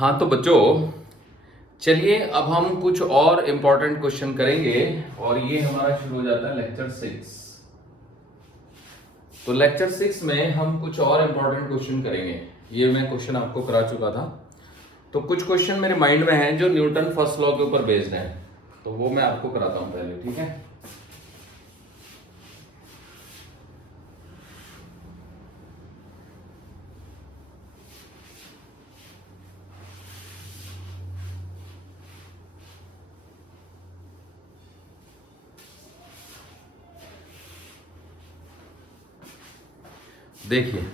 हाँ तो बच्चों, चलिए अब हम कुछ और इम्पोर्टेंट क्वेश्चन करेंगे और ये हमारा शुरू हो जाता है लेक्चर 6। तो लेक्चर 6 में हम कुछ और इम्पोर्टेंट क्वेश्चन करेंगे। ये मैं क्वेश्चन आपको करा चुका था, तो कुछ क्वेश्चन मेरे माइंड में हैं जो न्यूटन फर्स्ट लॉ के ऊपर बेस्ड हैं, तो वो मैं आपको कराता हूँ पहले, ठीक है। देखिए,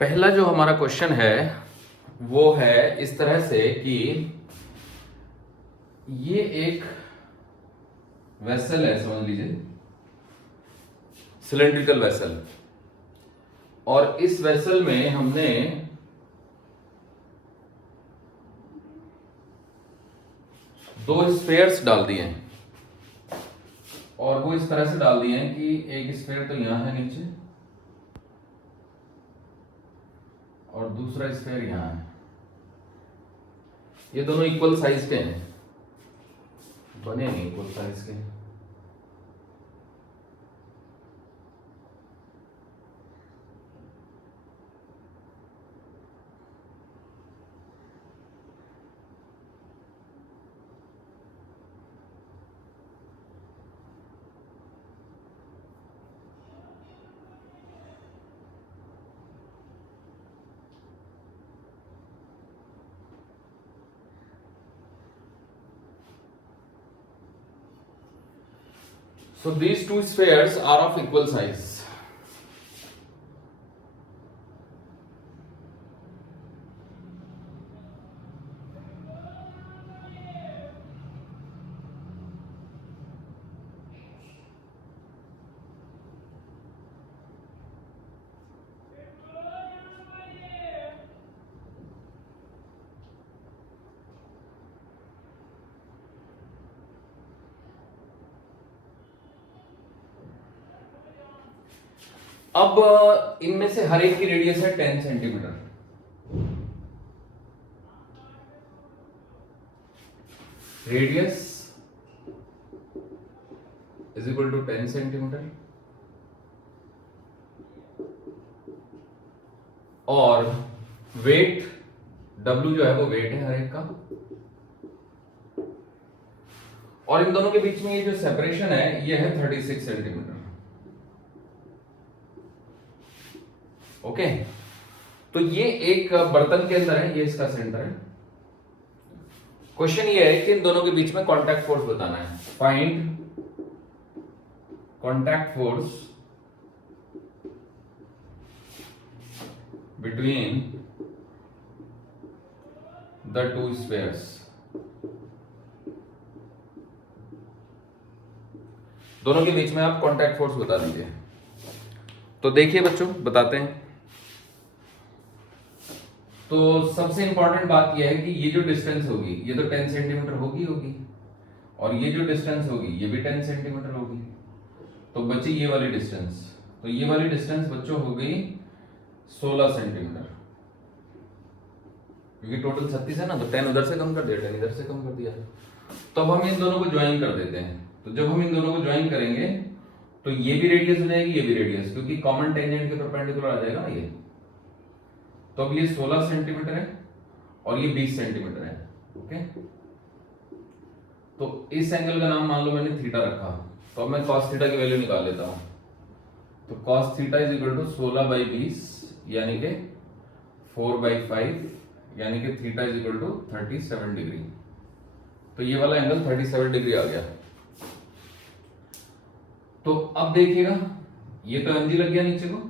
पहला जो हमारा क्वेश्चन है वो है इस तरह से कि ये एक वेसल है, समझ लीजिए सिलेंड्रिकल वेसल, और इस वेसल में हमने दो स्फेयर्स डाल दिए हैं, और वो इस तरह से डाल दिए हैं कि एक स्फेयर तो यहां है नीचे और दूसरा स्फेयर यहां है। ये दोनों इक्वल साइज के हैं, बने नहीं इक्वल साइज के। So these two spheres are of equal size. अब इनमें से हर एक की रेडियस है 10 centimetre. Radius is equal to 10 centimetre, और वेट W जो है वो वेट है हर एक का, और इन दोनों के बीच में ये जो सेपरेशन है ये है 36 सेंटीमीटर। ओके, तो ये एक बर्तन के अंदर है, ये इसका सेंटर है। क्वेश्चन ये है कि इन दोनों के बीच में कांटेक्ट फोर्स बताना है। Find contact force between the two spheres. दोनों के बीच में आप कांटेक्ट फोर्स बता दीजिए। तो देखिए बच्चों, बताते हैं। तो सबसे इंपॉर्टेंट बात यह है कि ये जो डिस्टेंस होगी ये तो 10 सेंटीमीटर होगी, और ये जो डिस्टेंस होगी ये भी 10 सेंटीमीटर होगी। तो बची ये वाली डिस्टेंस, तो ये वाली डिस्टेंस बच्चों हो गई 16 सेंटीमीटर, क्योंकि टोटल 36 है ना, तो 10 उधर से कम कर दिया, 10 इधर से कम कर दिया। तो अब हम इन दोनों को ज्वाइन कर देते हैं। तो जब हम इन दोनों को ज्वाइन करेंगे तो ये भी रेडियस हो जाएगी, ये भी रेडियस, क्योंकि कॉमन टेंजेंट के परपेंडिकुलर आ जाएगा ये। तो अब ये 16 सेंटीमीटर है और ये 20 सेंटीमीटर है। ओके, तो इस एंगल का नाम मान लो मैंने थीटा रखा, तो अब मैं cos थीटा की वैल्यू निकाल लेता हूं। तो cos theta is equal to 16/20 यानी कि 4/5, यानी कि theta is equal to 37 degree. तो ये वाला एंगल 37 डिग्री आ गया। तो अब देखिएगा, ये तो mg लग गया नीचे को,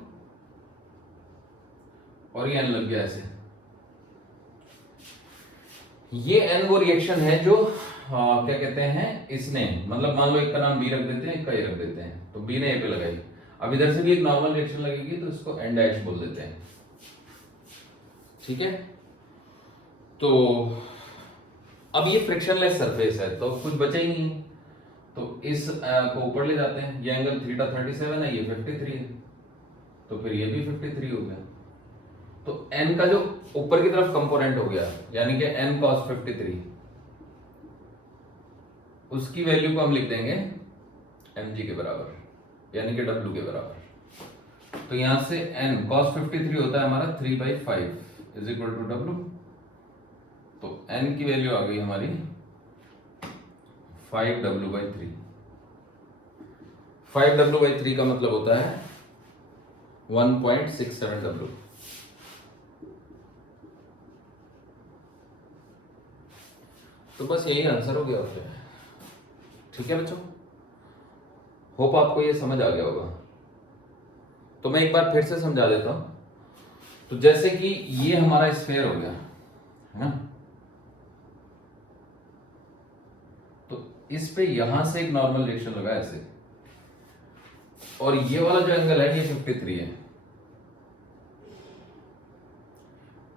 और ये n लग गया ऐसे। ये एन वो रिएक्शन है जो क्या कहते हैं, इसने मतलब मान लो एक का नाम बी रख देते हैं, एक का ए रख देते हैं, तो बी ने ए पे लगाई, अब इधर से भी एक नॉर्मल रिएक्शन लगेगी तो इसको एन डैश बोल देते हैं। ठीक है, तो अब ये फ्रिक्शनलेस सरफेस है तो कुछ बचा ही नहीं, तो इस को ऊपर ले जाते हैं, ये एंगल थीटा 37 है, ये 53 है, तो फिर ये भी 53 हो गया। तो n का जो ऊपर की तरफ कंपोनेंट हो गया यानी कि n cos 53, उसकी वैल्यू को हम लिख देंगे mg के बराबर यानी कि w के बराबर। तो यहां से n cos 53 होता है हमारा 3/5 इज इक्वल टू w। तो n की वैल्यू आ गई हमारी 5w/3। 5w/3 का मतलब होता है 1.67w। तो बस यही आंसर हो गया और क्या है। ठीक है बच्चों, होप आपको ये समझ आ गया होगा। तो मैं एक बार फिर से समझा देता हूं। तो जैसे कि ये हमारा स्फीयर हो गया है ना, तो इस पे यहां से एक नॉर्मल रिएक्शन लगा ऐसे, और ये वाला जो एंगल है ये 53 है,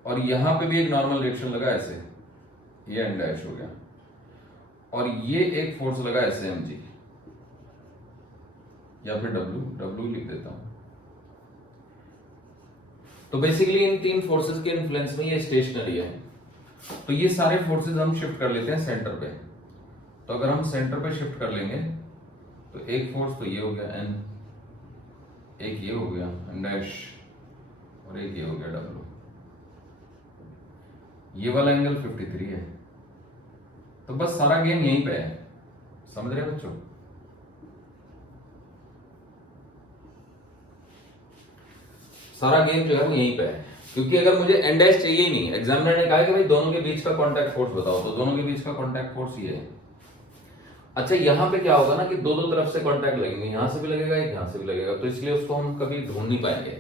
और यहां पे भी एक नॉर्मल रिएक्शन लगा ऐसे, ये एन डैश हो गया, और ये एक फोर्स लगा ऐसे mg, या फिर w लिख देता हूं। तो बेसिकली इन तीन फोर्सेस के इन्फ्लुएंस में ये स्टेशनरी है। तो ये सारे फोर्सेस हम शिफ्ट कर लेते हैं सेंटर पे। तो अगर हम सेंटर पे शिफ्ट कर लेंगे तो एक फोर्स तो ये हो गया n, एक ये हो गया n डैश, और एक ये हो गया w। ये वाला एंगल 53 है। तो बस सारा गेम यहीं पे है, समझ रहे बच्चों? सारा गेम जो है वो यहीं पे है, क्योंकि अगर मुझे एन डैश चाहिए ही नहीं, एग्जामिनर ने कहा कि भाई दोनों के बीच का कांटेक्ट फोर्स बताओ, तो दोनों के बीच का कांटेक्ट फोर्स ये है। अच्छा, यहां पे क्या होगा ना कि दो दो तरफ से कांटेक्ट लगेंगे, यहां से भी लगेगा एक यहां से भी लगेगा, तो इसलिए उसको हम कभी ढूंढ नहीं पाएंगे।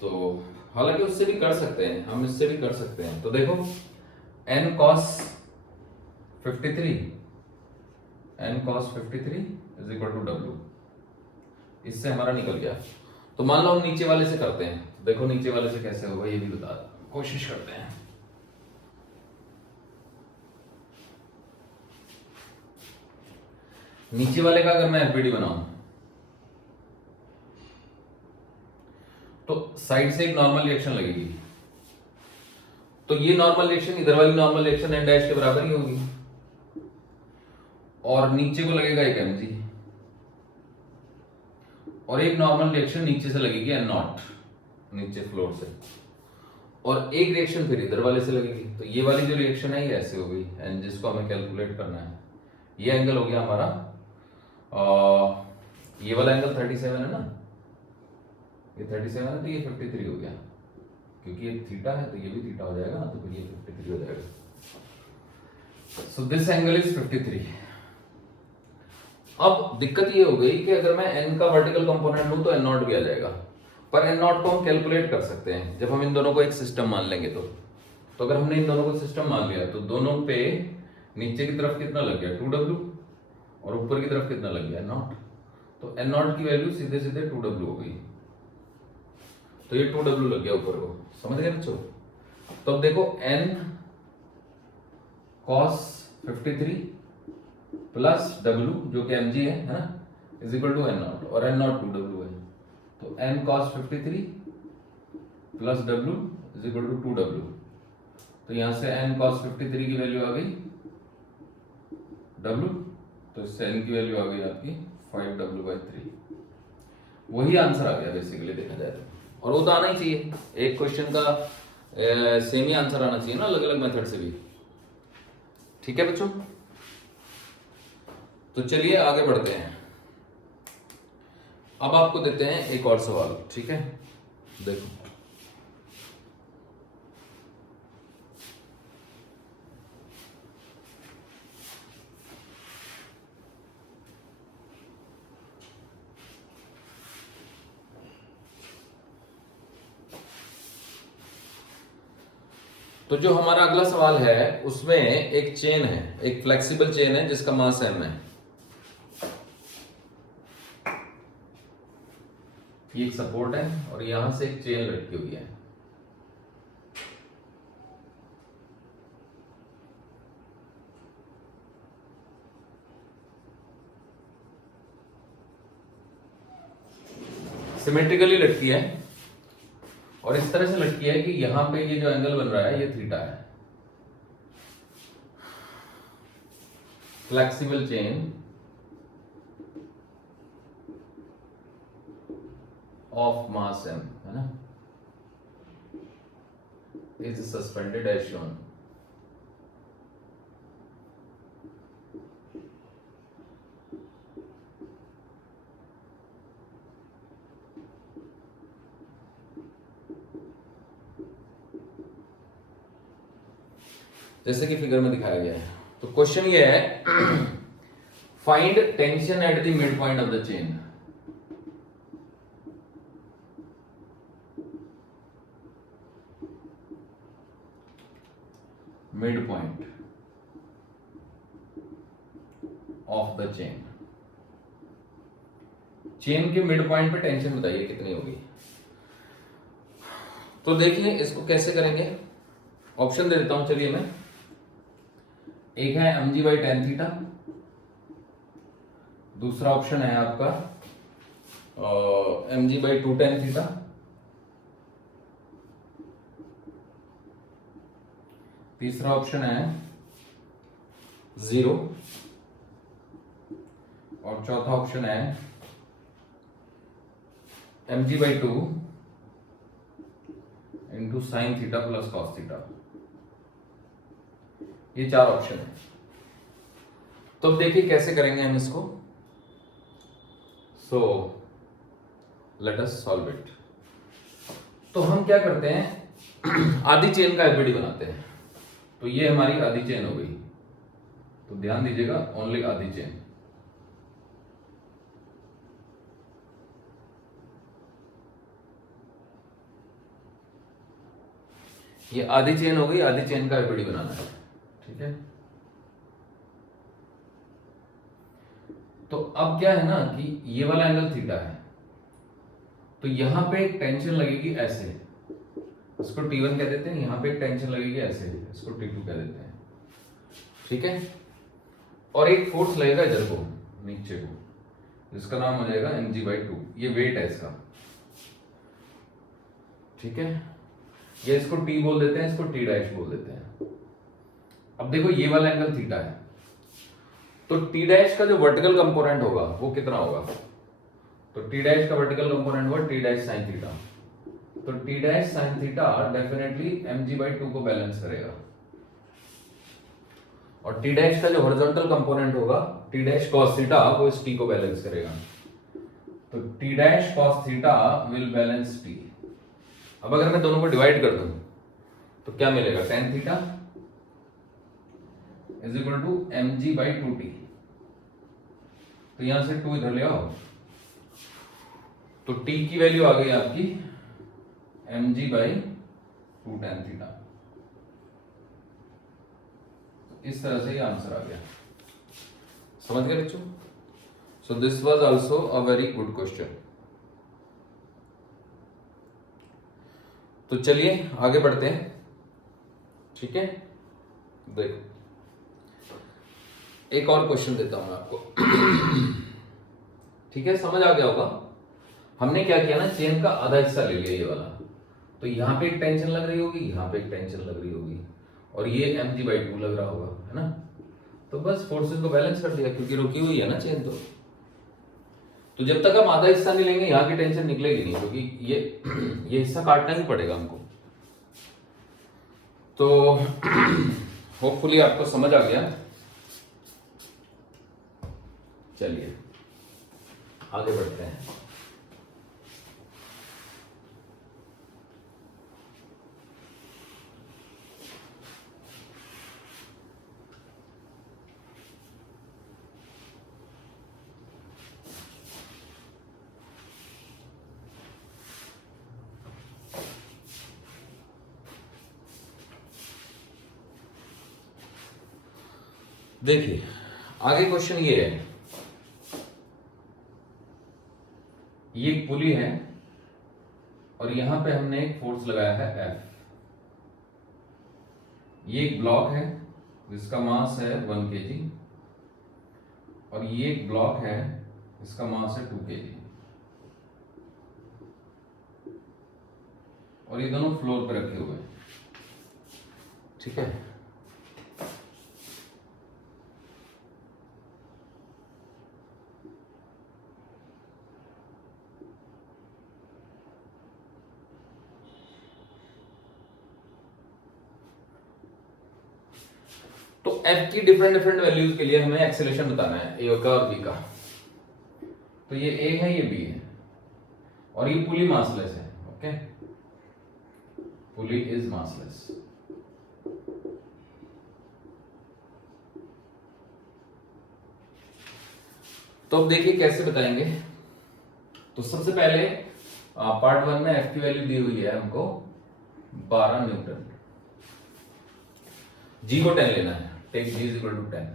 तो हालांकि उससे भी कर सकते हैं, हम इससे भी कर सकते हैं। तो देखो n cos 53 is equal to w, इससे हमारा निकल गया। तो मान लो हम नीचे वाले से करते हैं, तो देखो नीचे वाले से कैसे होगा ये भी बता कोशिश करते हैं। नीचे वाले का अगर मैं एफबीडी बनाऊं तो साइड से एक नॉर्मल रिएक्शन लगेगी, तो ये नॉर्मल रिएक्शन इधर वाली नॉर्मल रिएक्शन एन डैश के बराबर ही होगी, और नीचे को लगेगा एक mg, और एक नॉर्मल रिएक्शन नीचे से लगेगी एन नॉट, नीचे फ्लोर से, और एक रिएक्शन फिर इधर वाले से लगेगी। तो ये वाली जो रिएक्शन है ये ऐसे हो गई एंड जिसको हमें कैलकुलेट करना है, ये एंगल हो गया हमारा ये वाला एंगल 37 है ना, ये 37 है, तो ये 53 हो गया, क्योंकि ये थीटा है तो ये भी थीटा हो जाएगा ना, तो फिर ये 53 हो जाएगा। So this angle is 53। अब दिक्कत ये हो गई कि अगर मैं n का वर्टिकल कंपोनेंट लूं तो n नॉट भी आ जाएगा, पर n नॉट को हम कैलकुलेट कर सकते हैं जब हम इन दोनों को एक सिस्टम मान लेंगे। तो अगर हमने इन दोनों को सिस्टम मान लिया तो दोनों पे नीचे की तरफ कितना लग गया 2w, और ऊपर की तरफ कितना लग गया नॉट, तो n नॉट की वैल्यू सीधे सीधे 2w हो गई, तो ये 2w लग गया ऊपर को, समझ गए बच्चों? तो अब देखो n cos 53 प्लस w जो कि mg है ना, is equal to n nought, और n नॉट 2w है, तो n cos 53 plus w is equal to 2w। तो यहां से n cos 53 की वैल्यू आ गई w, तो इससे n की वैल्यू आ गई आपकी 5w/3। वही आंसर आ गया बेसिकली देखा जाए तो, और वो तो आना ही चाहिए, एक क्वेश्चन का सेम ही आंसर आना चाहिए ना, अलग अलग मेथड से भी। ठीक है बच्चों, तो चलिए आगे बढ़ते हैं। अब आपको देते हैं एक और सवाल, ठीक है? देखो तो जो हमारा अगला सवाल है उसमें एक चेन है, एक फ्लेक्सिबल चेन है जिसका मास m है। ये एक सपोर्ट है और यहां से एक चेन लटकी हुई है। सिमेट्रिकली लटकी है और इस तरह से लटकी है कि यहां पे ये जो एंगल बन रहा है ये थीटा है। Flexible chain of mass m है ना, इज सस्पेंडेड एज शोन। जैसे कि फिगर में दिखाया गया है। तो क्वेश्चन ये है find tension at the mid point of the chain. Mid point of the chain, chain के मिड पॉइंट पे टेंशन बताइए कितनी होगी। तो देखिए इसको कैसे करेंगे, ऑप्शन दे देता हूं चलिए मैं। एक है mg/tan थीटा, दूसरा ऑप्शन है आपका mg/2 tan थीटा, तीसरा ऑप्शन है 0 और चौथा ऑप्शन है mg/2 into sine theta plus cos theta. ये चार ऑप्शन है। तो अब देखिए कैसे करेंगे हम इसको। So let us solve it. तो हम क्या करते हैं, आधी चेन का एफबीडी बनाते हैं। तो ये हमारी आधी चेन हो गई, तो ध्यान दीजिएगा ओनली आधी चेन। ये आधी चेन हो गई, आधी चेन का एफबीडी बनाना है, ठीक है। तो अब क्या है ना कि ये वाला एंगल थीटा है, तो यहां पे एक टेंशन लगेगी ऐसे, इसको T1 कह देते हैं। यहां पे एक टेंशन लगेगी ऐसे, इसको T2 कह देते हैं, ठीक है। और एक फोर्स लगेगा इधर को नीचे को, जिसका नाम हो जाएगा mg/2। ये वेट है इसका, ठीक है। ये इसको T बोल देते हैं, इसको T डैश बोल देते हैं। अब देखो ये वाला एंगल थीटा है, तो T डैश का जो वर्टिकल कंपोनेंट होगा वो कितना होगा। तो T डैश का वर्टिकल कंपोनेंट होगा T डैश साइन थीटा। तो T dash sine theta definitely mg/2 को बैलेंस करेगा, और T डैश का जो हॉरिजॉन्टल कंपोनेंट होगा T डैश cos थीटा वो इस T को बैलेंस करेगा। तो T dash cos theta will balance T। अब अगर मैं दोनों को डिवाइड कर दूं तो क्या मिलेगा, tan theta is equal to mg/2t। तो यहां से 2 इधर ले आओ, तो t की वैल्यू आ गई आपकी mg/2 tan थीटा। इस तरह से ये आंसर आ गया, समझ गए बच्चों। So this was also a very good question. तो चलिए आगे बढ़ते हैं, ठीक है। देखो एक और क्वेश्चन देता हूं मैं आपको, ठीक है। समझ आ गया होगा। हमने क्या किया ना, चेन का आधा हिस्सा ले लिया ये वाला, तो यहां पे एक टेंशन लग रही होगी, यहां पे एक टेंशन लग रही होगी, और ये mg/2 लग रहा होगा, है ना। तो बस फोर्सेस को बैलेंस कर दिया, क्योंकि रुकी हुई है ना चेन। तो जब तक हम आधा हिस्सा नहीं लेंगे यहाँ की टेंशन निकलेगी नहीं, क्योंकि ये हिस्सा काटना ही पड़ेगा हमको। तो होपफुली आपको समझ आ गया। चलिए आगे बढ़ते हैं। देखिए आगे क्वेश्चन ये है, ये एक पुली है और यहां पे हमने एक फोर्स लगाया है F। ये एक ब्लॉक है जिसका मास है 1 kg और ये एक ब्लॉक है इसका मास है 2 kg और ये दोनों फ्लोर पे रखे हुए हैं, ठीक है। तो F की डिफरेंट डिफरेंट वैल्यूज के लिए हमें एक्सेलरेशन बताना है ए का और बी का। तो ये ए है ये बी है और ये पुली मासलेस है, ओके, पुली इज मासलेस। तो अब देखिए कैसे बताएंगे। तो सबसे पहले पार्ट 1 में F की वैल्यू दी हुई है हमको 12 न्यूटन, G को 10 लेना है, take G is equal to 10।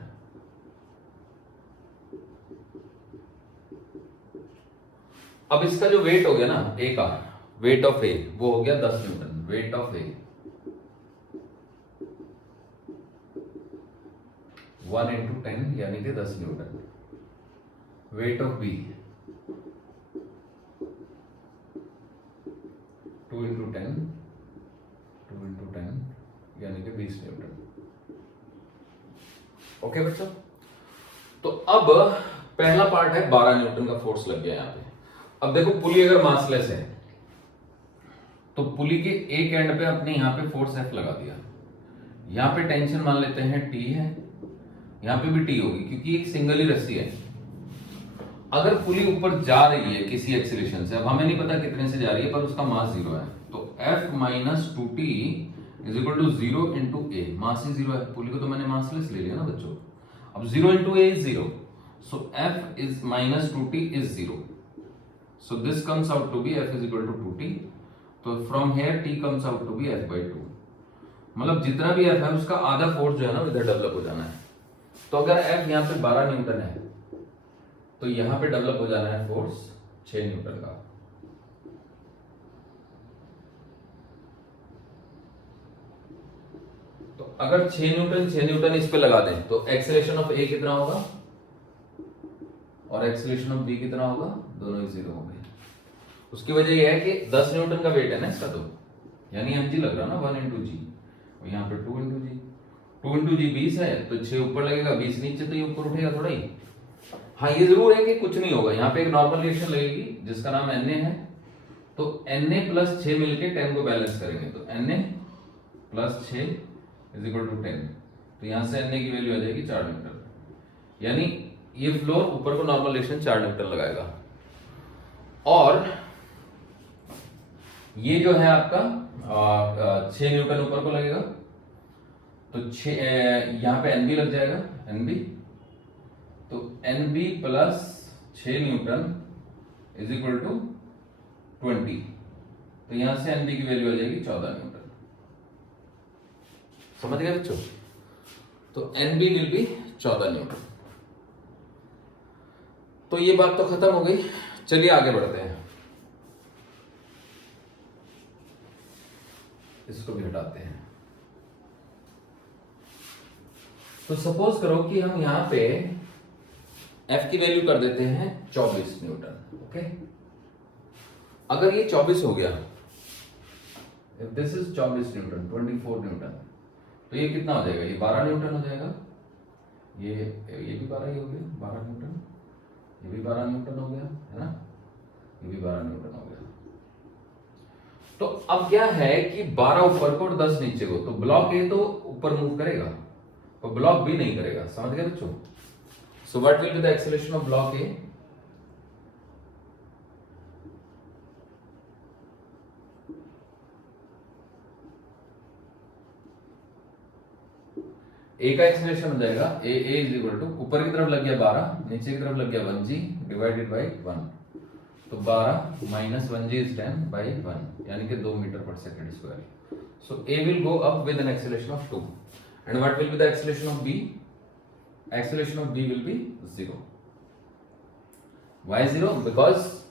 अब इसका जो वेट हो गया ना ए का, वेट ऑफ ए वो हो गया 10 newton, weight of A 1 into 10 यानी कि 10 newton. Weight of B 2 into 10 यानी कि 20 न्यूटन। ओके बच्चों, तो अब पहला पार्ट है 12 न्यूटन का फोर्स लग गया यहां पे। अब देखो पुली अगर मासलेस है तो पुली के एक एंड पे अपने यहां पे फोर्स F लगा दिया, यहां पे टेंशन मान लेते हैं T है, यहां पे भी T होगी क्योंकि एक सिंगल ही रस्सी है। अगर पुली ऊपर जा रही है किसी एक्सीलरेशन से, अब हमें नहीं पता कितने से जा रही है पर उसका मास 0 है, तो F minus 2T is equal to 0 into a, mass ही 0 है, पुली को तो मैंने मासलेस ले लिया ना बच्चों। अब 0 into A is 0, so F is minus 2T is 0, so this comes out to be F is equal to 2T। तो from here T comes out to be F by 2, मतलब जितना भी F है उसका आधा फोर्स जो है ना इधर डेवलप हो जाना है। तो अगर F यहाँ पे 12 न्यूटन है तो यहां पे डेवलप हो जाना है फोर्स 6 न्यूटन का। तो अगर 6 न्यूटन इस पे लगा दें तो एक्सेलरेशन ऑफ ए कितना होगा और एक्सेलरेशन ऑफ बी कितना होगा, दोनों ही 0 होंगे। उसकी वजह यह है कि 10 न्यूटन का वेट है ना इसका, तो यानी mg लग रहा ना 1 इंटू जी, और यहाँ पे 2 इंटू जी, 2 इंटू जी 20 है तो 6 ऊपर लगेगा, 20 नीचे, तो ये ऊपर उठेगा थोड़ा ही। हाँ ये जरूर है कि कुछ नहीं होगा, यहाँ पे एक नॉर्मल रिएक्शन लगेगी जिसका नाम Na है, तो Na प्लस 6 मिलके 10 को बैलेंस करेंगे, तो Na plus 6 is equal to 10, तो यहां से Na की वैल्यू आ जाएगी 4 न्यूटन, यानी ये फ्लोर ऊपर को नॉर्मल रिएक्शन 4 न्यूटन लगाएगा। और ये जो है आपका 6 न्यूटन ऊपर को लगेगा, तो 6 यहां पे Nb लग जाएगा, Nb, तो Nb plus 6 newton is equal to 20, तो यहां से Nb की वैल्यू आ जाएगी 14 न्यूटन। समझ गए बच्चों? तो Nb विल बी 14 न्यूटन। तो ये बात तो खत्म हो गई, चलिए आगे बढ़ते हैं, इसको भी हटाते हैं। तो सपोज करो कि हम यहां पे F की वैल्यू कर देते हैं 24 न्यूटन, ओके। अगर ये 24 हो गया, if this is 24 Newton, 24 Newton, तो ये कितना हो जाएगा, ये 12 न्यूटन हो जाएगा, ये भी 12 ही हो गया, 12 न्यूटन, ये भी 12 न्यूटन हो गया, है ना, ये भी 12 न्यूटन हो गया। तो अब क्या है कि 12 ऊपर को और 10 नीचे को, तो ब्लॉक ए तो ऊपर मूव करेगा और ब्लॉक बी नहीं करेगा। समझ गए बच्चों? So what will be the acceleration of block A? A का एक्सेलरेशन हो जाएगा A इज इक्वल टू, ऊपर की तरफ लग गया 12, नीचे की तरफ लग गया 1g डिवाइडेड बाई 1, तो 12 माइनस 1g इज 10 बाई 1, यानी कि 2 मीटर पर second square. So A will go up with an acceleration of 2, and what will be the acceleration of B? acceleration of B will be 0. Why 0? Because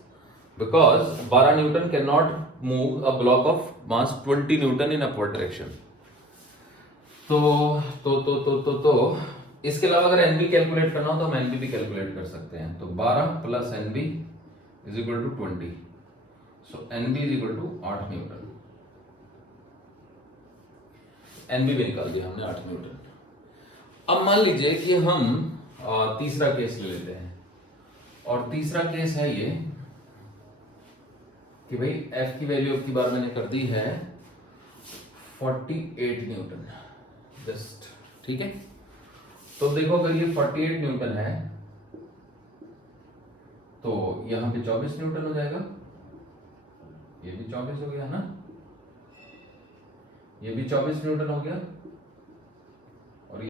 12 Newton cannot move a block of mass 20 Newton in upward direction. तो इसके अलावा अगर NB calculate करना हो तो हम NB भी calculate कर सकते हैं. तो 12 plus NB is equal to 20. So NB is equal to 8 newton. NB भी निकाल दिया हमने 8 न्यूटन. अब मान लीजिए कि हम तीसरा केस ले लेते हैं, और तीसरा केस है ये कि भाई F की वैल्यू की बार मैंने कर दी है 48 न्यूटन जस्ट. ठीक है, तो देखो अगर ये 48 न्यूटन है तो यहां पे 24 न्यूटन हो जाएगा. ये भी 24 हो गया ना, ये भी 24 न्यूटन हो गया.